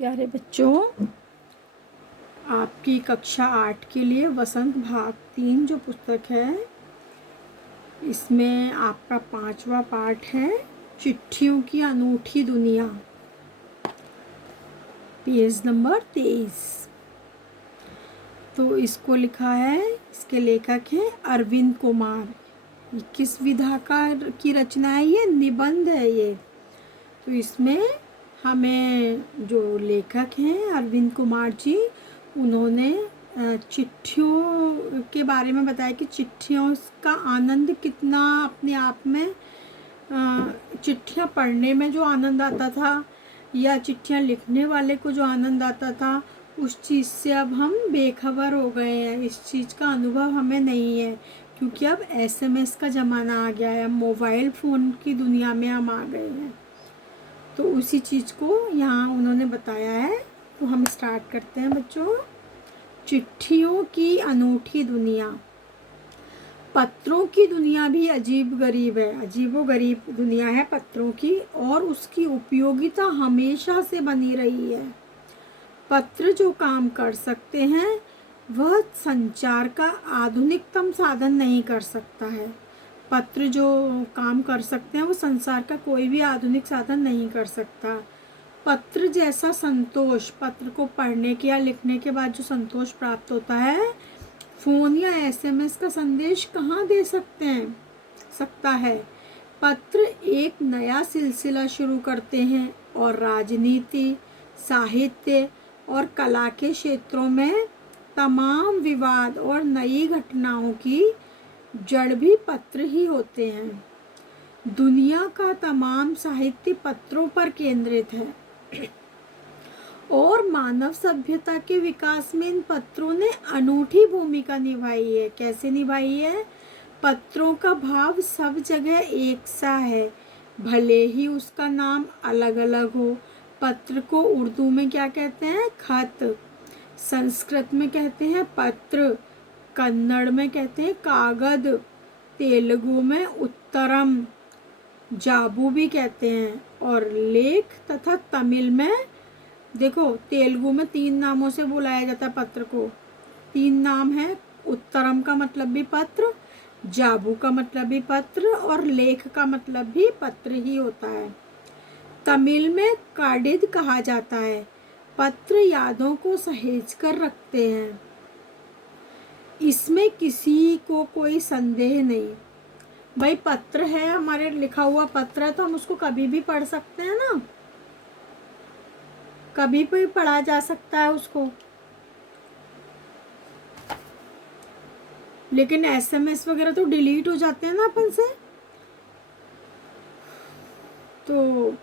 प्यारे बच्चों, आपकी कक्षा 8 के लिए वसंत भाग 3 जो पुस्तक है, इसमें आपका 5वां पाठ है चिट्ठियों की अनूठी दुनिया, पेज नंबर 23। तो इसको लिखा है, इसके लेखक हैं अरविंद कुमार। ये किस विधा की रचना है? ये निबंध है ये। तो इसमें हमें जो लेखक हैं अरविंद कुमार जी, उन्होंने चिट्ठियों के बारे में बताया कि चिट्ठियों का आनंद कितना अपने आप में, चिट्ठियाँ पढ़ने में जो आनंद आता था या चिट्ठियाँ लिखने वाले को जो आनंद आता था, उस चीज़ से अब हम बेखबर हो गए हैं। इस चीज़ का अनुभव हमें नहीं है, क्योंकि अब SMS का ज़माना आ गया है, मोबाइल फ़ोन की दुनिया में हम आ गए हैं। तो उसी चीज़ को यहाँ उन्होंने बताया है। तो हम स्टार्ट करते हैं बच्चों। चिट्ठियों की अनूठी दुनिया। पत्रों की दुनिया भी अजीब गरीब है, अजीबो गरीब दुनिया है पत्रों की, और उसकी उपयोगिता हमेशा से बनी रही है। पत्र जो काम कर सकते हैं, वह संचार का आधुनिकतम साधन नहीं कर सकता है। पत्र जो काम कर सकते हैं, वो संसार का कोई भी आधुनिक साधन नहीं कर सकता। पत्र जैसा संतोष, पत्र को पढ़ने के या लिखने के बाद जो संतोष प्राप्त होता है, फ़ोन या SMS का संदेश कहाँ दे सकता है। पत्र एक नया सिलसिला शुरू करते हैं और राजनीति, साहित्य और कला के क्षेत्रों में तमाम विवाद और नई घटनाओं की जड़ भी पत्र ही होते हैं। दुनिया का तमाम साहित्य पत्रों पर केंद्रित है और मानव सभ्यता के विकास में इन पत्रों ने अनूठी भूमिका निभाई है। कैसे निभाई है? पत्रों का भाव सब जगह एक सा है, भले ही उसका नाम अलग अलग हो। पत्र को उर्दू में क्या कहते हैं? खत। संस्कृत में कहते हैं पत्र, कन्नड़ में कहते हैं कागद, तेलुगु में उत्तरम, जाबू भी कहते हैं, और लेख तथा तमिल में, देखो तेलुगु में 3 नामों से बुलाया जाता है पत्र को। 3 नाम है, उत्तरम का मतलब भी पत्र, जाबू का मतलब भी पत्र, और लेख का मतलब भी पत्र ही होता है। तमिल में काडिद कहा जाता है। पत्र यादों को सहेज कर रखते हैं, इसमें किसी को कोई संदेह नहीं। भाई पत्र है, हमारे लिखा हुआ पत्र है, तो हम उसको कभी भी पढ़ सकते हैं ना, कभी भी पढ़ा जा सकता है उसको। लेकिन SMS वगैरह तो डिलीट हो जाते हैं ना अपन से। तो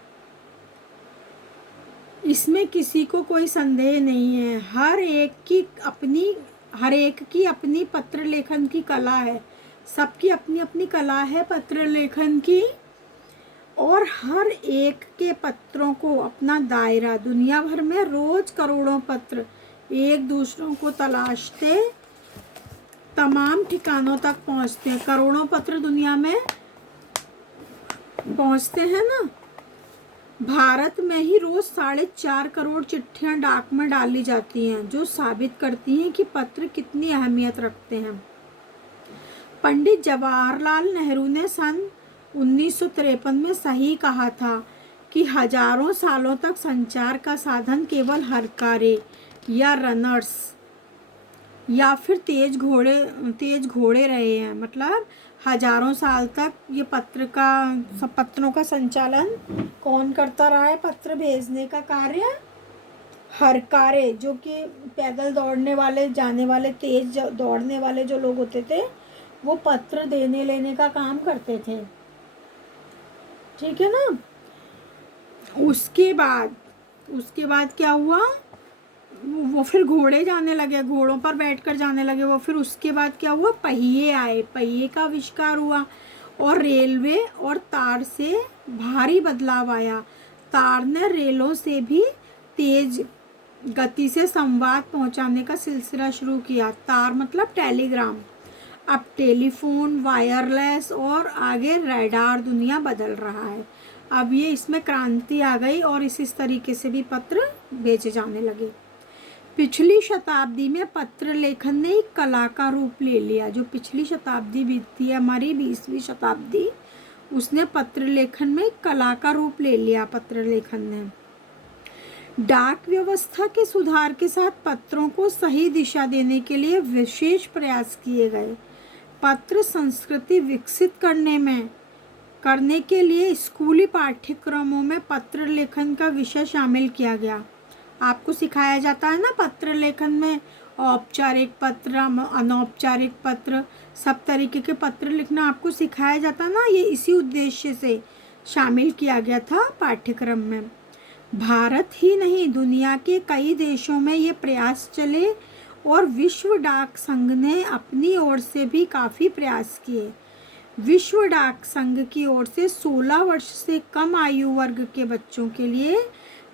इसमें किसी को कोई संदेह नहीं है। हर एक की अपनी पत्र लेखन की कला है। सबकी अपनी अपनी कला है पत्र लेखन की, और हर एक के पत्रों को अपना दायरा। दुनिया भर में रोज करोड़ों पत्र एक दूसरों को तलाशते तमाम ठिकानों तक पहुंचते हैं। करोड़ों पत्र दुनिया में पहुंचते हैं ना। भारत में ही रोज 4.5 करोड़ चिट्ठियां डाक में डाली जाती हैं, जो साबित करती हैं कि पत्र कितनी अहमियत रखते हैं। पंडित जवाहरलाल नेहरू ने सन 1953 में सही कहा था कि हजारों सालों तक संचार का साधन केवल हरकारे या रनर्स या फिर तेज घोड़े रहे हैं। मतलब हजारों साल तक ये पत्रों का संचालन कौन करता रहा है? पत्र भेजने का कार्य हरकारे, जो कि पैदल दौड़ने वाले, जाने वाले, तेज दौड़ने वाले जो लोग होते थे, वो पत्र देने लेने का काम करते थे। ठीक है ना। उसके बाद क्या हुआ? वो फिर घोड़े जाने लगे, घोड़ों पर बैठकर जाने लगे वो। फिर उसके बाद क्या हुआ? पहिए आए, पहिए का आविष्कार हुआ, और रेलवे और तार से भारी बदलाव आया। तार ने रेलों से भी तेज गति से संवाद पहुंचाने का सिलसिला शुरू किया। तार मतलब टेलीग्राम। अब टेलीफोन, वायरलेस और आगे रडार, दुनिया बदल रहा है। अब ये इसमें क्रांति आ गई, और इस तरीके से भी पत्र बेचे जाने लगे। पिछली शताब्दी में पत्र लेखन ने एक कला का रूप ले लिया। जो पिछली शताब्दी बीतती है हमारी 20वीं शताब्दी, उसने पत्र लेखन में कला का रूप ले लिया। पत्र लेखन ने डाक व्यवस्था के सुधार के साथ पत्रों को सही दिशा देने के लिए विशेष प्रयास किए गए। पत्र संस्कृति विकसित करने के लिए स्कूली पाठ्यक्रमों में पत्र लेखन का विषय शामिल किया गया। आपको सिखाया जाता है ना पत्र लेखन में, औपचारिक पत्र, अनौपचारिक पत्र, सब तरीके के पत्र लिखना आपको सिखाया जाता ना। ये इसी उद्देश्य से शामिल किया गया था पाठ्यक्रम में। भारत ही नहीं, दुनिया के कई देशों में ये प्रयास चले और विश्व डाक संघ ने अपनी ओर से भी काफ़ी प्रयास किए। विश्व डाक संघ की ओर से 16 वर्ष से कम आयु वर्ग के बच्चों के लिए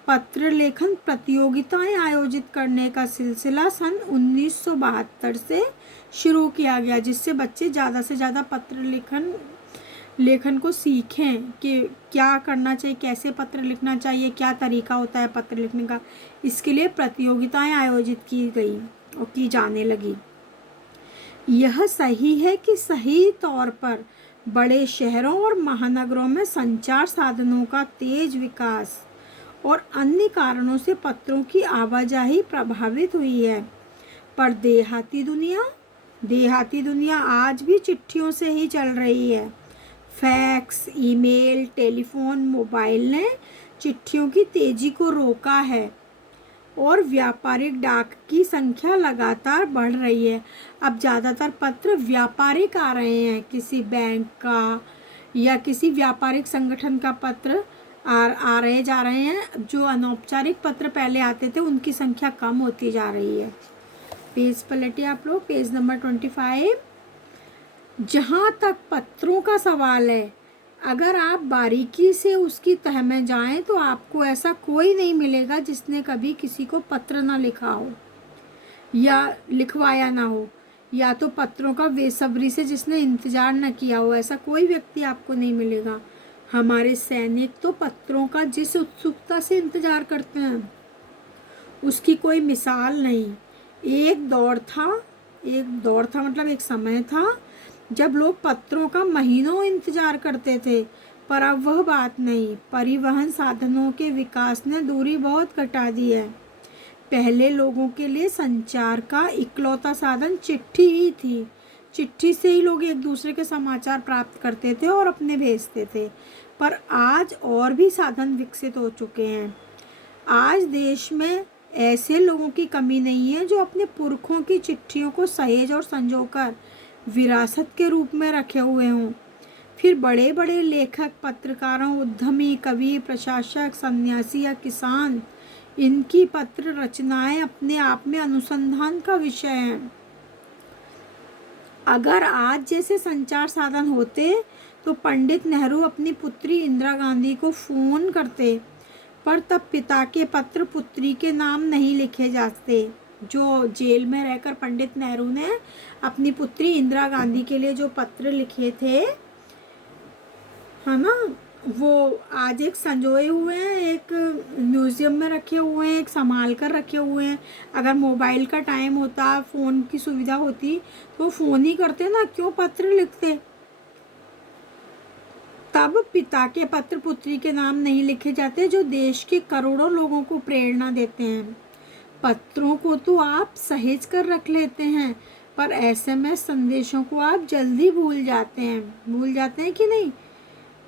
पत्र लेखन प्रतियोगिताएं आयोजित करने का सिलसिला सन 1972 से शुरू किया गया, जिससे बच्चे ज़्यादा से ज़्यादा पत्र लेखन को सीखें कि क्या करना चाहिए, कैसे पत्र लिखना चाहिए, क्या तरीका होता है पत्र लिखने का। इसके लिए प्रतियोगिताएं आयोजित की गई और की जाने लगी। यह सही है कि सही तौर पर बड़े शहरों और महानगरों में संचार साधनों का तेज विकास और अन्य कारणों से पत्रों की आवाजाही प्रभावित हुई है, पर देहाती दुनिया आज भी चिट्ठियों से ही चल रही है। फैक्स, ईमेल, टेलीफोन, मोबाइल ने चिट्ठियों की तेजी को रोका है और व्यापारिक डाक की संख्या लगातार बढ़ रही है। अब ज़्यादातर पत्र व्यापारिक आ रहे हैं, किसी बैंक का या किसी व्यापारिक संगठन का पत्र आ रहे जा रहे हैं। जो अनौपचारिक पत्र पहले आते थे उनकी संख्या कम होती जा रही है। पेज पलटिए आप लोग, पेज नंबर 25। जहाँ तक पत्रों का सवाल है, अगर आप बारीकी से उसकी तह में जाएं तो आपको ऐसा कोई नहीं मिलेगा जिसने कभी किसी को पत्र ना लिखा हो या लिखवाया ना हो, या तो पत्रों का बेसब्री से जिसने इंतज़ार न किया हो। ऐसा कोई व्यक्ति आपको नहीं मिलेगा। हमारे सैनिक तो पत्रों का जिस उत्सुकता से इंतज़ार करते हैं उसकी कोई मिसाल नहीं। एक दौर था मतलब एक समय था जब लोग पत्रों का महीनों इंतजार करते थे, पर अब वह बात नहीं। परिवहन साधनों के विकास ने दूरी बहुत घटा दी है। पहले लोगों के लिए संचार का इकलौता साधन चिट्ठी ही थी। चिट्ठी से ही लोग एक दूसरे के समाचार प्राप्त करते थे और अपने भेजते थे, पर आज और भी साधन विकसित हो चुके हैं। आज देश में ऐसे लोगों की कमी नहीं है जो अपने पुरखों की चिट्ठियों को सहेज और संजोकर विरासत के रूप में रखे हुए हों। फिर बड़े बड़े लेखक, पत्रकारों, उद्यमी, कवि, प्रशासक, सन्यासी या किसान, इनकी पत्र रचनाएं अपने आप में अनुसंधान का विषय हैं। अगर आज जैसे संचार साधन होते तो पंडित नेहरू अपनी पुत्री इंदिरा गांधी को फ़ोन करते, पर तब पिता के पत्र पुत्री के नाम नहीं लिखे जाते। जो जेल में रहकर पंडित नेहरू ने अपनी पुत्री इंदिरा गांधी के लिए जो पत्र लिखे थे, है ना, वो आज एक संजोए हुए हैं, एक म्यूज़ियम में रखे हुए हैं, एक संभाल कर रखे हुए हैं। अगर मोबाइल का टाइम होता, फ़ोन की सुविधा होती तो फ़ोन ही करते ना, क्यों पत्र लिखते। तब पिता के पत्र पुत्री के नाम नहीं लिखे जाते, जो देश के करोड़ों लोगों को प्रेरणा देते हैं। पत्रों को तो आप सहेज कर रख लेते हैं, पर एसएमएस संदेशों को आप जल्दी भूल जाते हैं कि नहीं।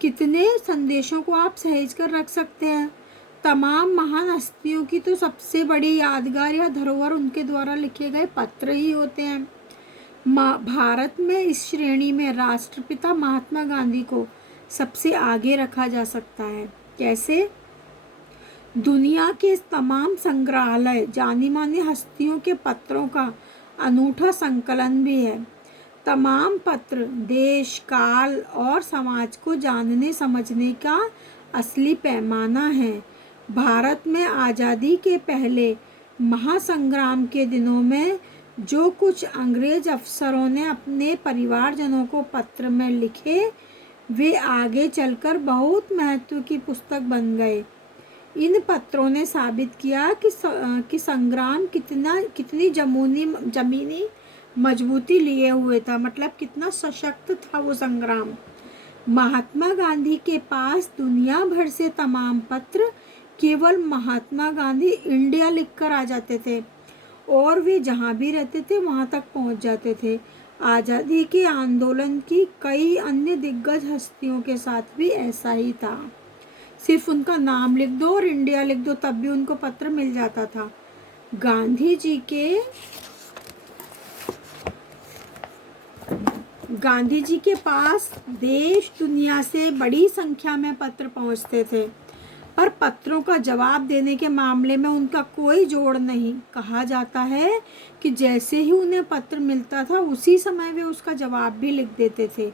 कितने संदेशों को आप सहेज कर रख सकते हैं। तमाम महान हस्तियों की तो सबसे बड़ी यादगार या धरोहर उनके द्वारा लिखे गए पत्र ही होते हैं। भारत में इस श्रेणी में राष्ट्रपिता महात्मा गांधी को सबसे आगे रखा जा सकता है। कैसे? दुनिया के तमाम संग्रहालय जानी मानी हस्तियों के पत्रों का अनूठा संकलन भी है। तमाम पत्र देश, काल और समाज को जानने समझने का असली पैमाना है। भारत में आज़ादी के पहले महासंग्राम के दिनों में जो कुछ अंग्रेज अफसरों ने अपने परिवारजनों को पत्र में लिखे, वे आगे चलकर बहुत महत्व की पुस्तक बन गए। इन पत्रों ने साबित किया कि संग्राम कितनी जमीनी मजबूती लिए हुए था, मतलब कितना सशक्त था वो संग्राम। महात्मा गांधी के पास दुनिया भर से तमाम पत्र केवल महात्मा गांधी इंडिया लिखकर आ जाते थे और वे जहाँ भी रहते थे वहाँ तक पहुँच जाते थे। आज़ादी के आंदोलन की कई अन्य दिग्गज हस्तियों के साथ भी ऐसा ही था। सिर्फ उनका नाम लिख दो और इंडिया लिख दो, तब भी उनको पत्र मिल जाता था। गांधी जी के पास देश दुनिया से बड़ी संख्या में पत्र पहुंचते थे, पर पत्रों का जवाब देने के मामले में उनका कोई जोड़ नहीं। कहा जाता है कि जैसे ही उन्हें पत्र मिलता था उसी समय वे उसका जवाब भी लिख देते थे।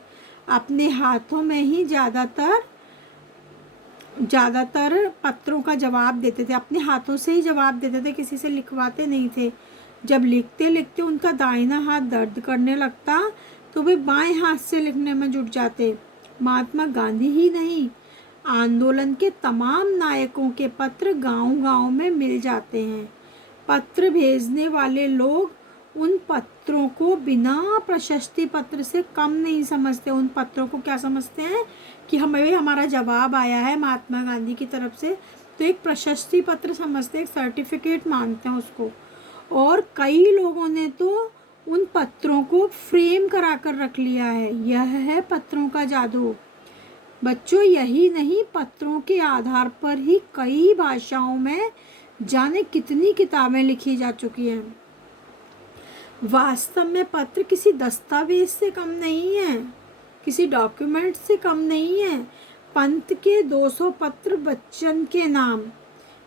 अपने हाथों में ही ज़्यादातर पत्रों का जवाब देते थे, अपने हाथों से ही जवाब देते थे, किसी से लिखवाते नहीं थे। जब लिखते लिखते उनका दाहिना हाथ दर्द करने लगता तो वे बाएं हाथ से लिखने में जुट जाते। महात्मा गांधी ही नहीं, आंदोलन के तमाम नायकों के पत्र गांव-गांव में मिल जाते हैं। पत्र भेजने वाले लोग उन पत्रों को बिना प्रशस्ति पत्र से कम नहीं समझते। उन पत्रों को क्या समझते हैं कि हमें हमारा जवाब आया है महात्मा गांधी की तरफ से, तो एक प्रशस्ति पत्र समझते हैं, एक सर्टिफिकेट मानते हैं उसको। और कई लोगों ने तो उन पत्रों को फ्रेम करा कर रख लिया है। यह है पत्रों का जादू। बच्चों, यही नहीं, पत्रों के आधार पर ही कई भाषाओं में जाने कितनी किताबें लिखी जा चुकी हैं। वास्तव में पत्र किसी दस्तावेज से कम नहीं है, किसी डॉक्यूमेंट से कम नहीं है। पंत के 200 पत्र बच्चन के नाम,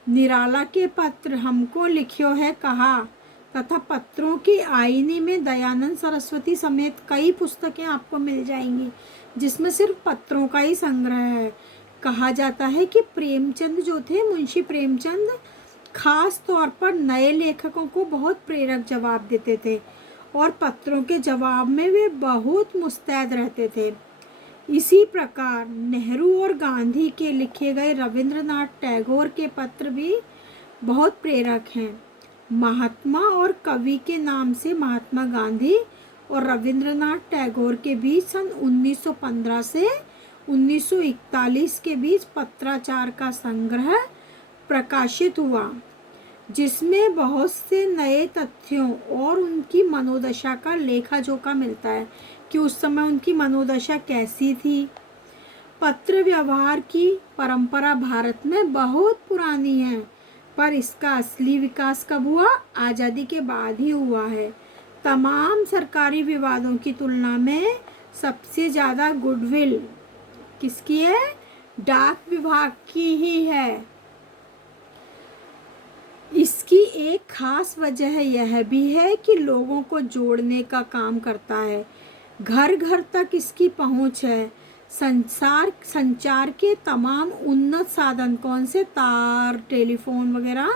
निराला के पत्र हमको लिखियो है कहा, तथा पत्रों की आईनी में दयानंद सरस्वती समेत कई पुस्तकें आपको मिल जाएंगी जिसमें सिर्फ पत्रों का ही संग्रह है। कहा जाता है कि प्रेमचंद जो थे, मुंशी प्रेमचंद, खास तौर पर नए लेखकों को बहुत प्रेरक जवाब देते थे और पत्रों के जवाब में वे बहुत मुस्तैद रहते थे। इसी प्रकार नेहरू और गांधी के लिखे गए रविंद्रनाथ टैगोर के पत्र भी बहुत प्रेरक हैं। महात्मा और कवि के नाम से महात्मा गांधी और रविंद्रनाथ टैगोर के बीच सन 1915 से 1941 के बीच पत्राचार का संग्रह प्रकाशित हुआ, जिसमें बहुत से नए तथ्यों और उनकी मनोदशा का लेखा जोखा मिलता है कि उस समय उनकी मनोदशा कैसी थी। पत्र व्यवहार की परंपरा भारत में बहुत पुरानी है, पर इसका असली विकास कब हुआ? आज़ादी के बाद ही हुआ है। तमाम सरकारी विवादों की तुलना में सबसे ज़्यादा गुडविल किसकी है? डाक विभाग की ही है। इसकी एक खास वजह यह भी है कि लोगों को जोड़ने का काम करता है। घर घर तक इसकी पहुंच है। संचार के तमाम उन्नत साधन, कौन से, तार, टेलीफोन वगैरह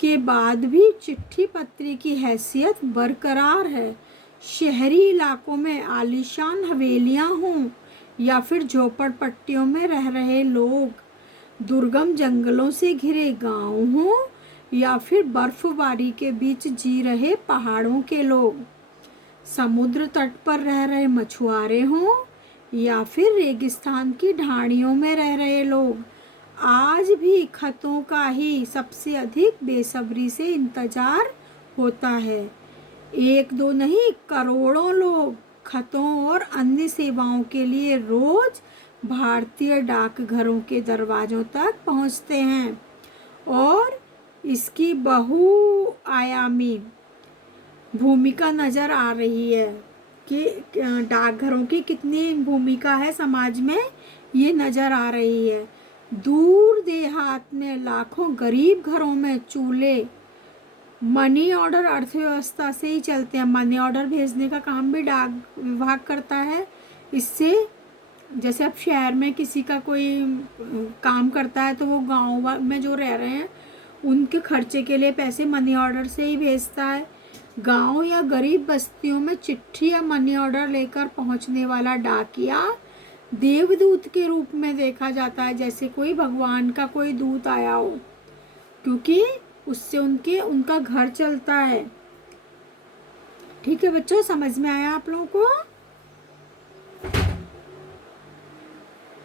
के बाद भी चिट्ठी पत्री की हैसियत बरकरार है। शहरी इलाकों में आलीशान हवेलियां हों या फिर झोपड़पट्टियों में रह रहे लोग, दुर्गम जंगलों से घिरे गांव हों या फिर बर्फबारी के बीच जी रहे पहाड़ों के लोग, समुद्र तट पर रह रहे मछुआरे हों या फिर रेगिस्तान की ढाणियों में रह रहे लोग, आज भी खतों का ही सबसे अधिक बेसब्री से इंतजार होता है। एक दो नहीं, करोड़ों लोग खतों और अन्य सेवाओं के लिए रोज भारतीय डाकघरों के दरवाजों तक पहुंचते हैं और इसकी बहुआयामी भूमिका नज़र आ रही है कि डाकघरों की कितनी भूमिका है समाज में, ये नज़र आ रही है। दूर देहात में लाखों गरीब घरों में चूल्हे मनी ऑर्डर अर्थव्यवस्था से ही चलते हैं। मनी ऑर्डर भेजने का काम भी डाक विभाग करता है। इससे जैसे अब शहर में किसी का कोई काम करता है तो वो गांव में जो रह रहे हैं उनके खर्चे के लिए पैसे मनी ऑर्डर से ही भेजता है। गांव या गरीब बस्तियों में चिट्ठी या मनी ऑर्डर लेकर पहुंचने वाला डाकिया देवदूत के रूप में देखा जाता है, जैसे कोई भगवान का कोई दूत आया हो, क्योंकि उससे उनका घर चलता है। ठीक है बच्चों, समझ में आया आप लोगों को?